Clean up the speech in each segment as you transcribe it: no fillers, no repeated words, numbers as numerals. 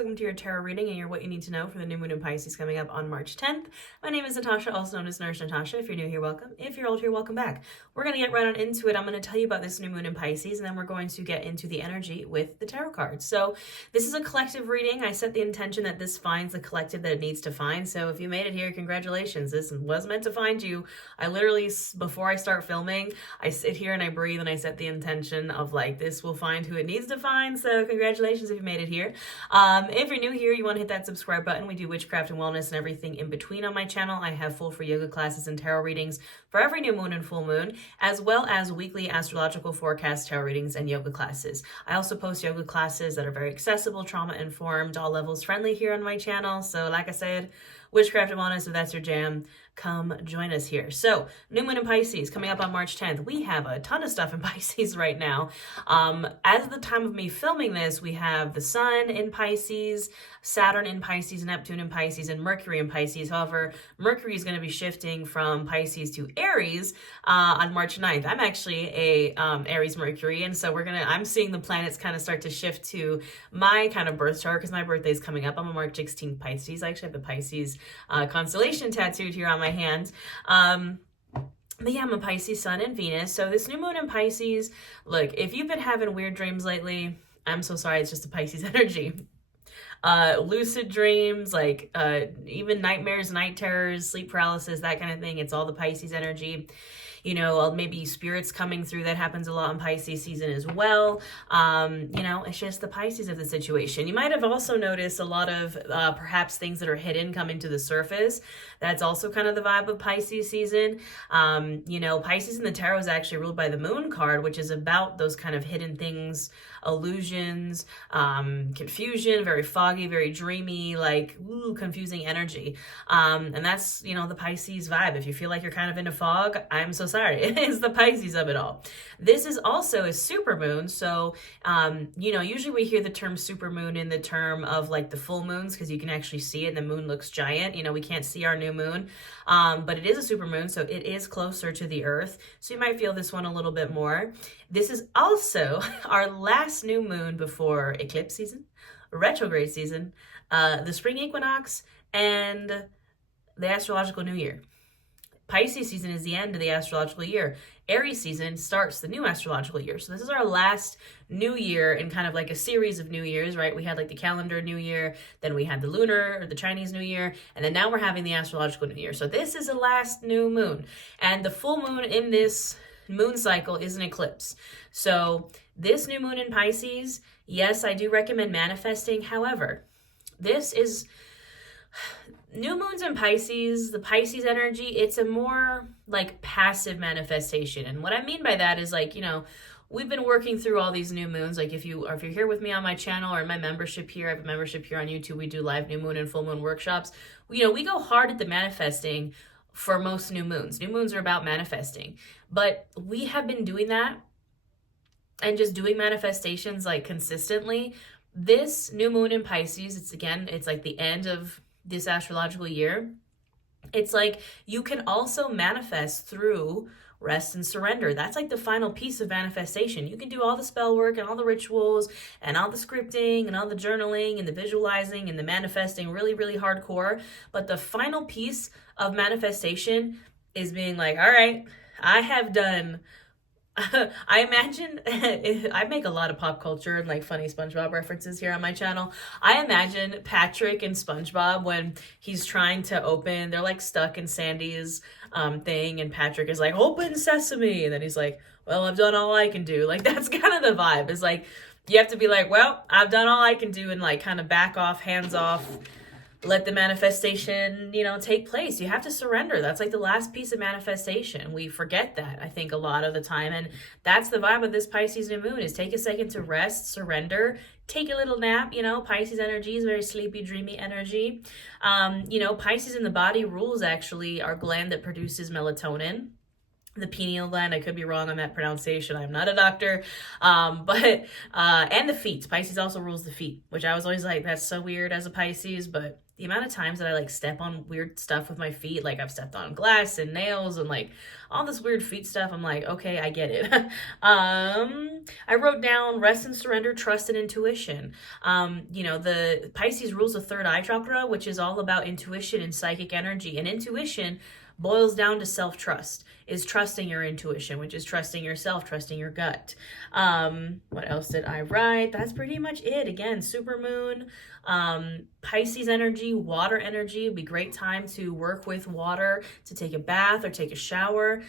welcome to your tarot reading and your what you need to know for the new moon in Pisces coming up on March 10th. My name is Natasha, also known as Nurse Natasha. If you're new here, welcome. If you're old here, welcome back. We're going to get right on into it. I'm going to tell you about this new moon in Pisces, and then we're going to get into the energy with the tarot cards. So this is a collective reading. I set the intention that this finds the collective that it needs to find. So if you made it here, congratulations. This was meant to find you. I literally, before I start filming, I sit here and I breathe and I set the intention of like, this will find who it needs to find. So congratulations if you made it here. If you're new here, you want to hit that subscribe button. We do witchcraft and wellness and everything in between on my channel. I have full free yoga classes and tarot readings for every new moon and full moon, as well as weekly astrological forecast tarot readings and yoga classes. I also post yoga classes that are very accessible, trauma informed, all levels friendly here on my channel. So like I said, witchcraft and wellness, if that's your jam, come join us here. So new moon in Pisces coming up on March 10th. We have a ton of stuff in Pisces right now. As of the time of me filming this, we have the sun in Pisces, Saturn in Pisces, Neptune in Pisces, and Mercury in Pisces. However, Mercury is going to be shifting from Pisces to Aries on March 9th. I'm actually a Aries Mercury, and so I'm seeing the planets kind of start to shift to my kind of birth chart because my birthday is coming up. I'm a March 16th Pisces. I actually have the Pisces constellation tattooed here on my hand. But yeah, I'm a Pisces sun and Venus. So this new moon in Pisces, look, if you've been having weird dreams lately, I'm so sorry, it's just a Pisces energy. Lucid dreams, like even nightmares, night terrors, sleep paralysis, that kind of thing. It's all the Pisces energy. You know, maybe spirits coming through. That happens a lot in Pisces season as well. You know, it's just the Pisces of the situation. You might have also noticed a lot of perhaps things that are hidden coming to the surface. That's also kind of the vibe of Pisces season. You know, Pisces in the tarot is actually ruled by the moon card, which is about those kind of hidden things, illusions, confusion, very foggy, very dreamy, like confusing energy. And that's, you know, the Pisces vibe. If you feel like you're kind of in a fog, I'm so sorry. It is the Pisces of it all. This is also a supermoon. So, you know, usually we hear the term supermoon in the term of like the full moons because you can actually see it and the moon looks giant. You know, we can't see our new moon, but it is a supermoon. So it is closer to the earth. So you might feel this one a little bit more. This is also our last new moon before eclipse season, retrograde season, the spring equinox, and the astrological new year. Pisces season is the end of the astrological year. Aries season starts the new astrological year. So this is our last new year in kind of like a series of new years, right? We had like the calendar new year, then we had the lunar or the Chinese new year, and then now we're having the astrological new year. So this is the last new moon. And the full moon in this moon cycle is an eclipse. So this new moon in Pisces, yes, I do recommend manifesting. However, this is new moons in Pisces, the Pisces energy, it's a more like passive manifestation. And what I mean by that is like, you know, we've been working through all these new moons. Like if you're here with me on my channel or in my membership here, I have a membership here on YouTube. We do live new moon and full moon workshops. You know, we go hard at the manifesting for most new moons. New moons are about manifesting, but we have been doing that and just doing manifestations like consistently. This new moon in Pisces, it's like the end of this astrological year. It's like you can also manifest through rest and surrender. That's like the final piece of manifestation. You can do all the spell work and all the rituals and all the scripting and all the journaling and the visualizing and the manifesting really, really hardcore. But the final piece of manifestation is being like, all right, I have done I imagine, I make a lot of pop culture and like funny SpongeBob references here on my channel. I imagine Patrick and SpongeBob when he's trying to open, they're like stuck in Sandy's thing, and Patrick is like, open sesame. And then he's like, well, I've done all I can do. Like that's kind of the vibe. It's like, you have to be like, well, I've done all I can do and like kind of back off, hands off, let the manifestation, you know, take place. You have to surrender. That's like the last piece of manifestation. We forget that, I think, a lot of the time. And that's the vibe of this Pisces new moon is take a second to rest, surrender, take a little nap. You know, Pisces energy is very sleepy, dreamy energy. You know, Pisces in the body rules actually our gland that produces melatonin. The pineal gland, I could be wrong on that pronunciation. I'm not a doctor. And the feet. Pisces also rules the feet, which I was always like, that's so weird as a Pisces, but the amount of times that I like step on weird stuff with my feet, like I've stepped on glass and nails and like all this weird feet stuff, I'm like, okay, I get it. I wrote down rest and surrender, trust and intuition. You know, the Pisces rules the third eye chakra, which is all about intuition and psychic energy. And intuition boils down to self-trust, is trusting your intuition, which is trusting yourself, trusting your gut. What else did I write? That's pretty much it. Again, supermoon, Pisces energy, water energy would be a great time to work with water, to take a bath or take a shower,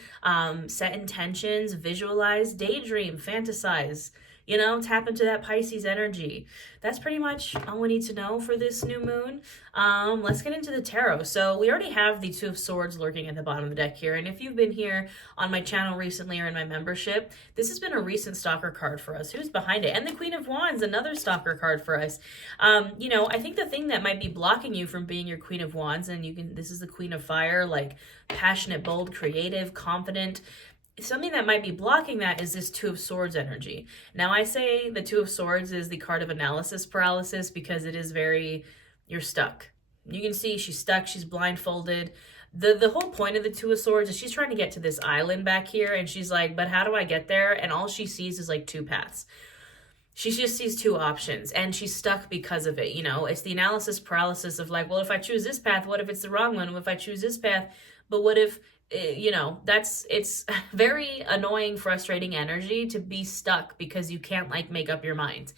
set intentions, visualize, daydream, fantasize. You know, tap into that Pisces energy. That's pretty much all we need to know for this new moon. Let's get into the tarot. So we already have the Two of Swords lurking at the bottom of the deck here. And if you've been here on my channel recently or in my membership, this has been a recent stalker card for us. Who's behind it? And the Queen of Wands, another stalker card for us. You know, I think the thing that might be blocking you from being your Queen of Wands, and this is the Queen of Fire, like passionate, bold, creative, confident. Something that might be blocking that is this Two of Swords energy. Now, I say the Two of Swords is the card of analysis paralysis because it is very, you're stuck. You can see she's stuck, she's blindfolded. The whole point of the Two of Swords is she's trying to get to this island back here, and she's like, but how do I get there? And all she sees is like two paths. She just sees two options, and she's stuck because of it. You know, it's the analysis paralysis of like, well, if I choose this path, what if it's the wrong one? If I choose this path, but what if, you know, it's very annoying, frustrating energy to be stuck because you can't like make up your mind.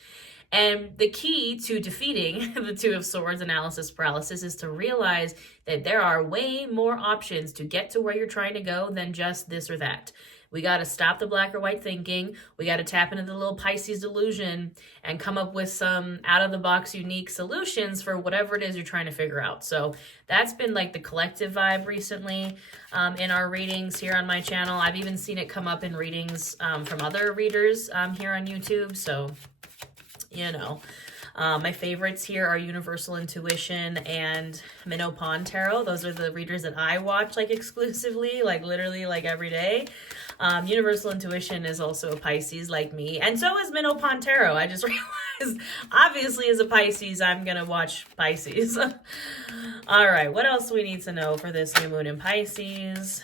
And the key to defeating the Two of Swords analysis paralysis is to realize that there are way more options to get to where you're trying to go than just this or that. We got to stop the black or white thinking. We got to tap into the little Pisces delusion and come up with some out-of-the-box unique solutions for whatever it is you're trying to figure out. So that's been like the collective vibe recently in our readings here on my channel. I've even seen it come up in readings from other readers here on YouTube. So, you know, my favorites here are Universal Intuition and Minnow Pond Tarot. Those are the readers that I watch like exclusively, like literally like every day. Universal Intuition is also a Pisces like me, and so is Minnow Pond Tarot. I just realized, obviously as a Pisces, I'm going to watch Pisces. All right, what else do we need to know for this new moon in Pisces?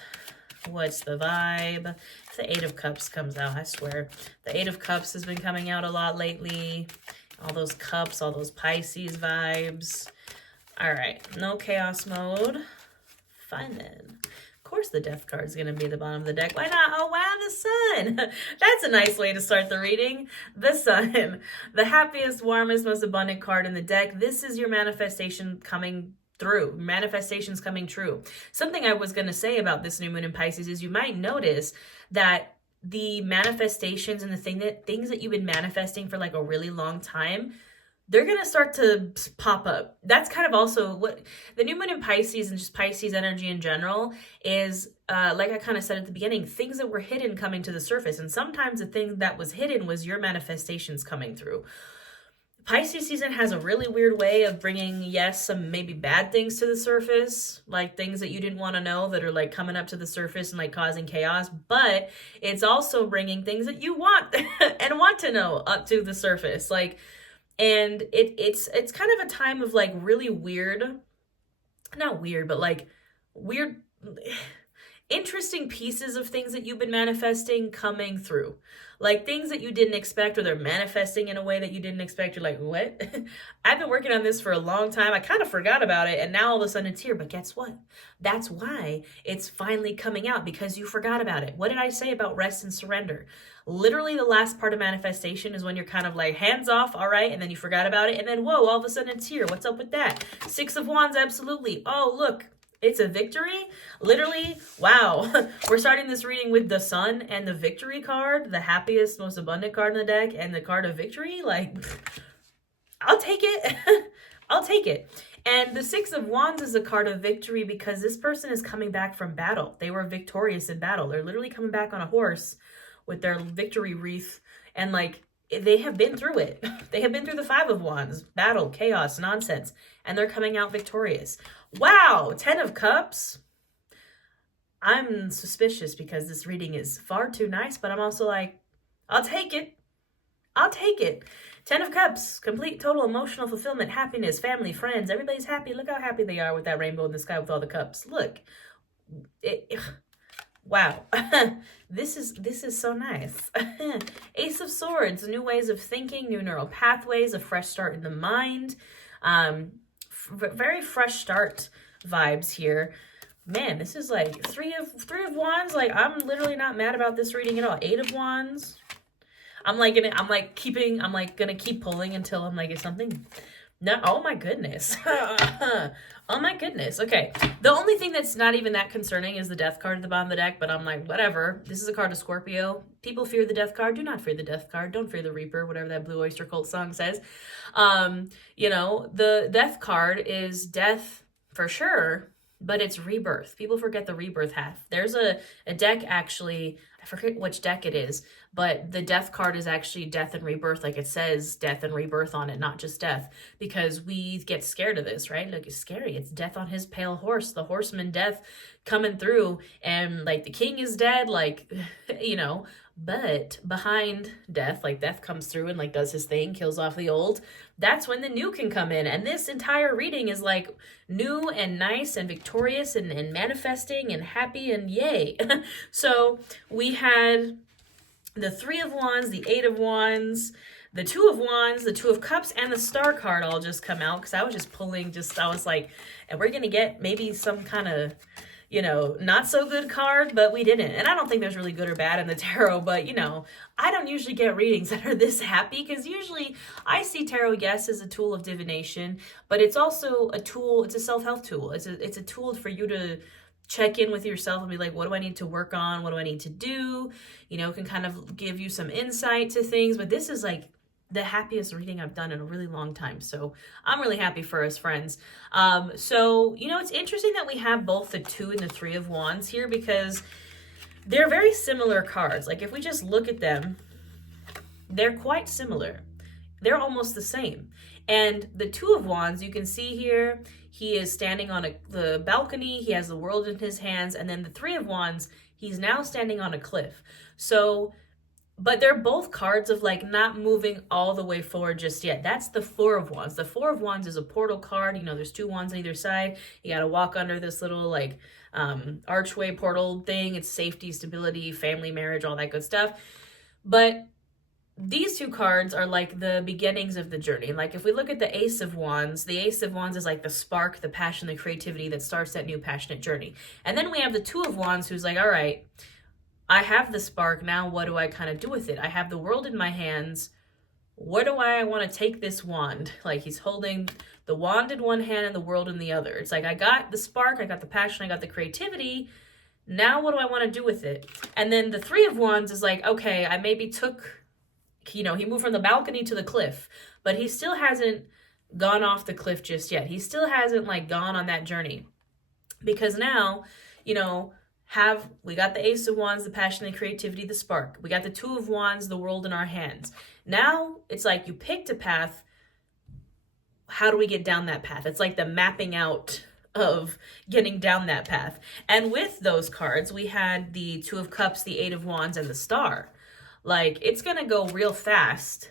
What's the vibe? If the Eight of Cups comes out, I swear. The Eight of Cups has been coming out a lot lately. All those cups, all those Pisces vibes. All right, no chaos mode. Fine then. Of course the Death card is going to be at the bottom of the deck. Why not? Oh, wow, the Sun. That's a nice way to start the reading. The Sun. The happiest, warmest, most abundant card in the deck. This is your manifestation coming through. Manifestations coming true. Something I was going to say about this new moon in Pisces is you might notice that the manifestations and the things that you've been manifesting for like a really long time, they're going to start to pop up. That's kind of also what the new moon in Pisces and just Pisces energy in general is, like I kind of said at the beginning, things that were hidden coming to the surface. And sometimes the thing that was hidden was your manifestations coming through. Pisces season has a really weird way of bringing, yes, some maybe bad things to the surface, like things that you didn't want to know that are like coming up to the surface and like causing chaos, but it's also bringing things that you want and want to know up to the surface. Like, and it's kind of a time of like really weird, not weird, but like weird, interesting pieces of things that you've been manifesting coming through. Like things that you didn't expect, or they're manifesting in a way that you didn't expect. You're like, what? I've been working on this for a long time. I kind of forgot about it. And now all of a sudden it's here. But guess what? That's why it's finally coming out, because you forgot about it. What did I say about rest and surrender? Literally the last part of manifestation is when you're kind of like hands off, all right, and then you forgot about it. And then, whoa, all of a sudden it's here. What's up with that? Six of Wands, absolutely. Oh, look. It's a victory. Literally, wow. We're starting this reading with the Sun and the victory card, the happiest, most abundant card in the deck, and the card of victory. Like, I'll take it. I'll take it. And the Six of Wands is a card of victory because this person is coming back from battle. They were victorious in battle. They're literally coming back on a horse with their victory wreath, and like, they have been through it. They have been through the Five of Wands, battle, chaos, nonsense, and they're coming out victorious. Wow, 10 of Cups. I'm suspicious because this reading is far too nice, but I'm also like, I'll take it. I'll take it. Ten of Cups, complete, total emotional fulfillment, happiness, family, friends. Everybody's happy. Look how happy they are with that rainbow in the sky with all the cups. Look. Wow. This is so nice. Ace of Swords, new ways of thinking, new neural pathways, a fresh start in the mind. Very fresh start vibes here. Man, this is like three of Wands. Like, I'm literally not mad about this reading at all. Eight of Wands. I'm gonna keep pulling until I'm like, it's something. No, oh my goodness. Oh my goodness. Okay. The only thing that's not even that concerning is the Death card at the bottom of the deck, but I'm like, whatever. This is a card of Scorpio. People fear the Death card. Do not fear the Death card. Don't fear the Reaper, whatever that Blue Oyster Cult song says. You know, the Death card is death for sure, but it's rebirth. People forget the rebirth half. There's a deck, actually, I forget which deck it is, but the Death card is actually death and rebirth. Like, it says death and rebirth on it, not just death, because we get scared of this, right? Like, it's scary. It's death on his pale horse, the horseman death coming through, and like the king is dead, like, you know, but behind death, like death comes through and like does his thing, kills off the old. That's when the new can come in. And this entire reading is like new and nice and victorious and manifesting and happy and yay. So we had the Three of Wands, the Eight of Wands, the Two of Wands, the Two of Cups, and the Star card all just come out, because I was just pulling, I was like, and we're going to get maybe some kind of, you know, not so good card, but we didn't. And I don't think there's really good or bad in the tarot, but, you know, I don't usually get readings that are this happy, because usually I see tarot, yes, as a tool of divination, but it's also a tool, it's a self-help tool. It's a tool for you to check in with yourself and be like, what do I need to work on? What do I need to do? You know, can kind of give you some insight to things, but this is like the happiest reading I've done in a really long time. So I'm really happy for us, friends. So, you know, it's interesting that we have both the Two and the Three of Wands here, because they're very similar cards. Like, if we just look at them, they're quite similar. They're almost the same. And the Two of Wands, you can see here, he is standing on the balcony. He has the world in his hands. And then the Three of Wands, he's now standing on a cliff. So, but they're both cards of like not moving all the way forward just yet. That's the Four of Wands. The Four of Wands is a portal card. You know, there's two wands on either side. You got to walk under this little like archway portal thing. It's safety, stability, family, marriage, all that good stuff. But these two cards are like the beginnings of the journey. Like, if we look at the Ace of Wands, the Ace of Wands is like the spark, the passion, the creativity that starts that new passionate journey. And then we have the Two of Wands, who's like, all right, I have the spark. Now what do I kind of do with it? I have the world in my hands. Where do I want to take this wand? Like, he's holding the wand in one hand and the world in the other. It's like, I got the spark, I got the passion, I got the creativity. Now what do I want to do with it? And then the Three of Wands is like, okay, I maybe took, you know, he moved from the balcony to the cliff, but he still hasn't gone off the cliff just yet. He still hasn't like gone on that journey, because now, you know, we got the Ace of Wands, the passion and creativity, the spark. We got the Two of Wands, the world in our hands. Now it's like you picked a path. How do we get down that path? It's like the mapping out of getting down that path. And with those cards, we had the Two of Cups, the Eight of Wands, and the Star. Like, it's going to go real fast.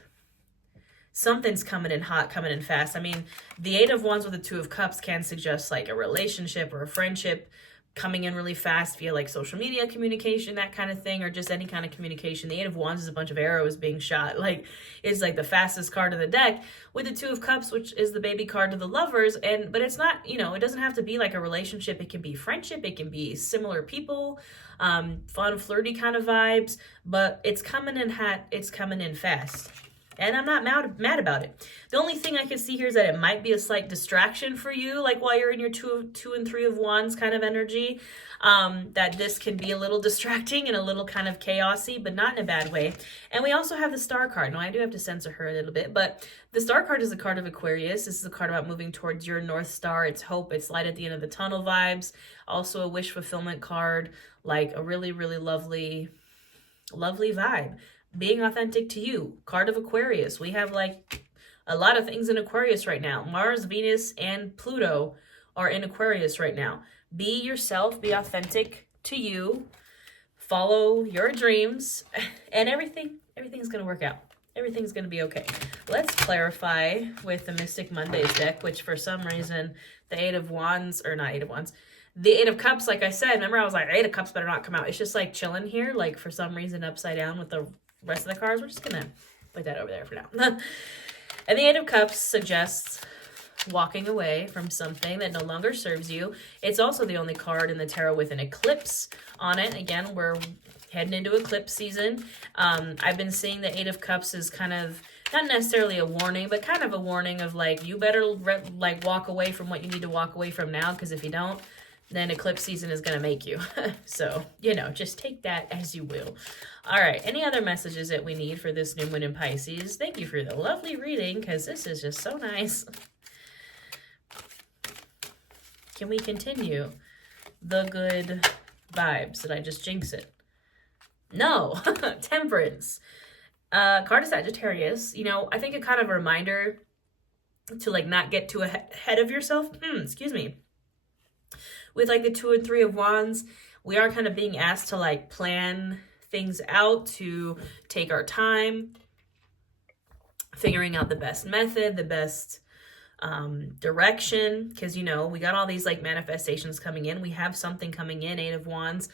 Something's coming in hot, coming in fast. I mean, the Eight of Wands with the Two of Cups can suggest like a relationship or a friendship coming in really fast via like social media communication, that kind of thing, or just any kind of communication. The Eight of Wands is a bunch of arrows being shot. Like, it's like the fastest card of the deck, with the Two of Cups, which is the baby card to the lovers. But it's not, you know, it doesn't have to be like a relationship. It can be friendship. It can be similar people, fun, flirty kind of vibes, but it's coming in hot. It's coming in fast. And I'm not mad about it. The only thing I can see here is that it might be a slight distraction for you, like while you're in your two and Three of Wands kind of energy, that this can be a little distracting and a little kind of chaosy, but not in a bad way. And we also have the Star card. Now, I do have to censor her a little bit, but the Star card is a card of Aquarius. This is a card about moving towards your North Star. It's hope. It's light at the end of the tunnel vibes. Also a wish fulfillment card, like a really, really lovely, lovely vibe. Being authentic to you. Card of Aquarius. We have like a lot of things in Aquarius right now. Mars, Venus, and Pluto are in Aquarius right now. Be yourself. Be authentic to you. Follow your dreams. And everything's going to work out. Everything's going to be okay. Let's clarify with the Mystic Mondays deck, which for some reason, the Eight of Wands, or not Eight of Wands, the Eight of Cups, like I said, remember I was like, Eight of Cups better not come out. It's just like chilling here, like for some reason upside down with the rest of the cards. We're just going to put that over there for now. And the Eight of Cups suggests walking away from something that no longer serves you. It's also the only card in the tarot with an eclipse on it. Again, we're heading into eclipse season. I've been seeing the Eight of Cups as kind of not necessarily a warning, but kind of a warning of like, you better like walk away from what you need to walk away from now, because if you don't, then eclipse season is going to make you. So, you know, just take that as you will. All right, any other messages that we need for this new moon in Pisces? Thank you for the lovely reading, because this is just so nice. Can we continue the good vibes? Did I just jinx it? No. Temperance. Card of Sagittarius. You know, I think a kind of a reminder to like not get too ahead of yourself. Excuse me. With like the 2 and 3 of Wands, we are kind of being asked to like plan things out, to take our time, figuring out the best method, the best direction, because you know we got all these like manifestations coming in. We have something coming in. 8 of Wands,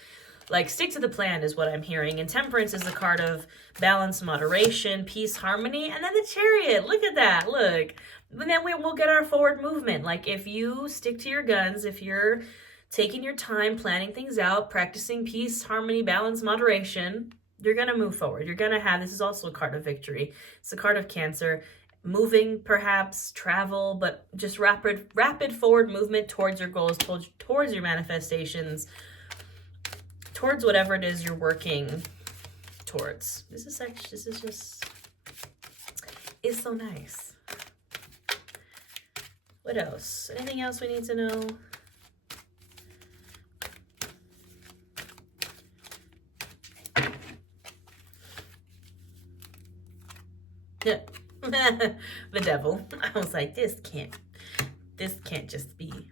like stick to the plan is what I'm hearing. And Temperance is the card of balance, moderation, peace, harmony, and then the Chariot. Look at that. Look, and then we'll get our forward movement. Like if you stick to your guns, if you're taking your time, planning things out, practicing peace, harmony, balance, moderation, you're going to move forward. You're going to have, this is also a card of victory. It's a card of Cancer, moving, perhaps travel, but just rapid forward movement towards your goals, towards your manifestations, towards whatever it is you're working towards. This is just, it's so nice. What else? Anything else we need to know? The Devil. I was like, this can't just be.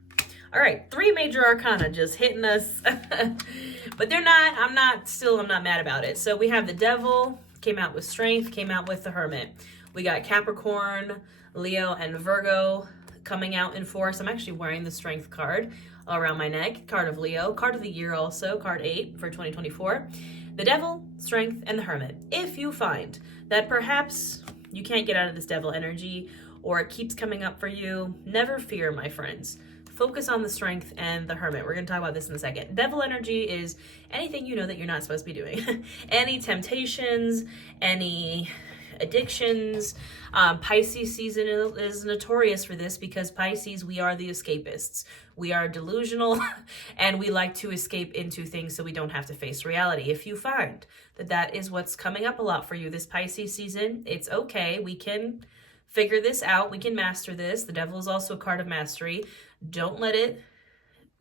All right, 3 major arcana just hitting us. But they're not, I'm not mad about it. So we have the Devil, came out with Strength, came out with the Hermit. We got Capricorn, Leo, and Virgo coming out in force. I'm actually wearing the Strength card around my neck. Card of Leo, card of the year also, card 8 for 2024. The Devil, Strength, and the Hermit. If you find that perhaps you can't get out of this Devil energy, or it keeps coming up for you, never fear, my friends. Focus on the Strength and the Hermit. We're going to talk about this in a second. Devil energy is anything you know that you're not supposed to be doing. Any temptations, any addictions. Pisces season is notorious for this, because Pisces, we are the escapists. We are delusional and we like to escape into things so we don't have to face reality. If you find that that is what's coming up a lot for you this Pisces season, it's okay. We can figure this out. We can master this. The Devil is also a card of mastery. Don't let it,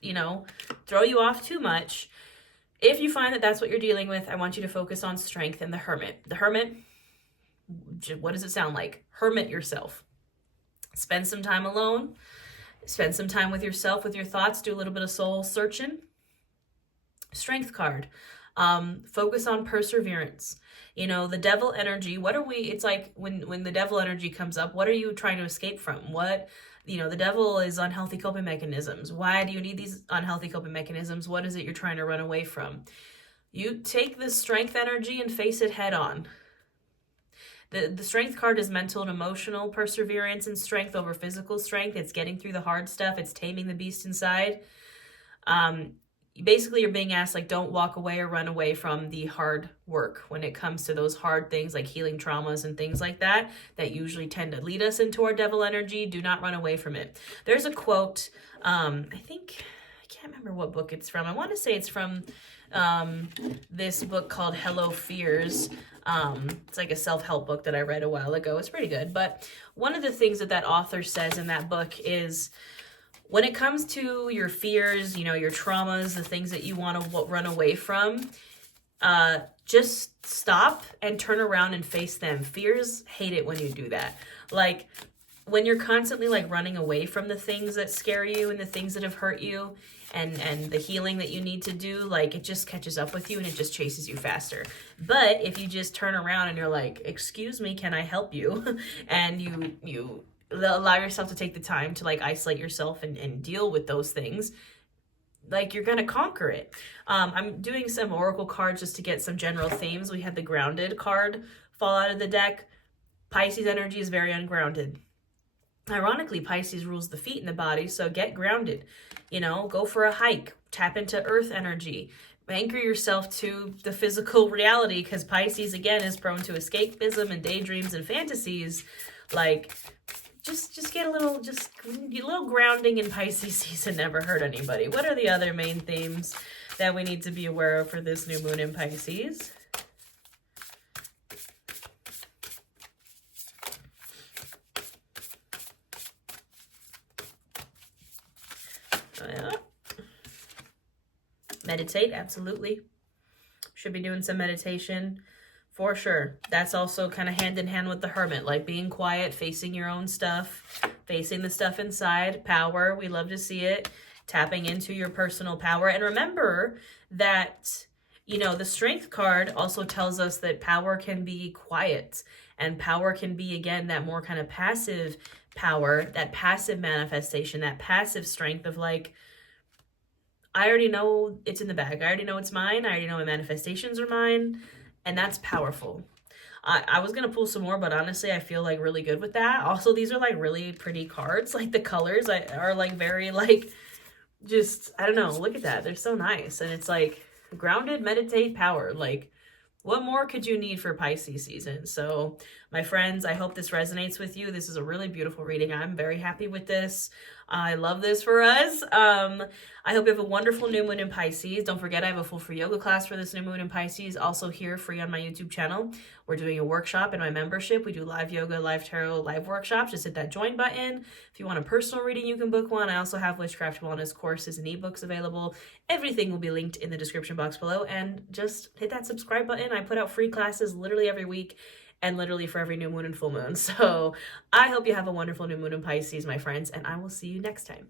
you know, throw you off too much. If you find that that's what you're dealing with, I want you to focus on Strength and the Hermit. The Hermit, what does it sound like? Hermit yourself. Spend some time alone. Spend some time with yourself, with your thoughts. Do a little bit of soul searching. Strength card. Focus on perseverance. You know, the Devil energy, it's like when the Devil energy comes up, what are you trying to escape from? You know, the Devil is unhealthy coping mechanisms. Why do you need these unhealthy coping mechanisms? What is it you're trying to run away from? You take the Strength energy and face it head on. The Strength card is mental and emotional perseverance and strength over physical strength. It's getting through the hard stuff. It's taming the beast inside. Basically, you're being asked, like, don't walk away or run away from the hard work when it comes to those hard things like healing traumas and things like that usually tend to lead us into our Devil energy. Do not run away from it. There's a quote, I can't remember what book it's from. I want to say it's from this book called Hello Fears. It's like a self-help book that I read a while ago. It's pretty good. But one of the things that author says in that book is, when it comes to your fears, you know, your traumas, the things that you want to run away from, just stop and turn around and face them. Fears hate it when you do that. Like, when you're constantly like running away from the things that scare you and the things that have hurt you and the healing that you need to do, like it just catches up with you and it just chases you faster. But if you just turn around and you're like, excuse me, can I help you? And you allow yourself to take the time to like isolate yourself and deal with those things, like you're gonna conquer it. I'm doing some oracle cards just to get some general themes. We had the grounded card fall out of the deck. Pisces energy is very ungrounded. Ironically, Pisces rules the feet and the body, so get grounded. You know, go for a hike, tap into earth energy, anchor yourself to the physical reality, because Pisces, again, is prone to escapism and daydreams and fantasies. Like, just get a little grounding in Pisces season never hurt anybody. What are the other main themes that we need to be aware of for this new moon in Pisces? Meditate, absolutely. Should be doing some meditation for sure. That's also kind of hand in hand with the Hermit, like being quiet, facing your own stuff, facing the stuff inside. Power, we love to see it. Tapping into your personal power. And remember that, you know, the Strength card also tells us that power can be quiet, and power can be, again, that more kind of passive power, that passive manifestation, that passive strength of like, I already know it's in the bag. I already know it's mine. I already know my manifestations are mine. And that's powerful. I was going to pull some more, but honestly, I feel like really good with that. Also, these are like really pretty cards. Like the colors are like very like, just, I don't know. Look at that. They're so nice. And it's like grounded, meditate, power. Like, what more could you need for Pisces season? So, my friends, I hope this resonates with you. This is a really beautiful reading. I'm very happy with this. I love this for us. I hope you have a wonderful new moon in Pisces. Don't forget, I have a full free yoga class for this new moon in Pisces, also here free on my YouTube channel. We're doing a workshop in my membership. We do live yoga, live tarot, live workshops. Just hit that join button. If you want a personal reading, you can book one. I also have witchcraft wellness courses and ebooks available. Everything will be linked in the description box below. And just hit that subscribe button. I put out free classes literally every week, and literally for every new moon and full moon. So I hope you have a wonderful new moon in Pisces, my friends, and I will see you next time.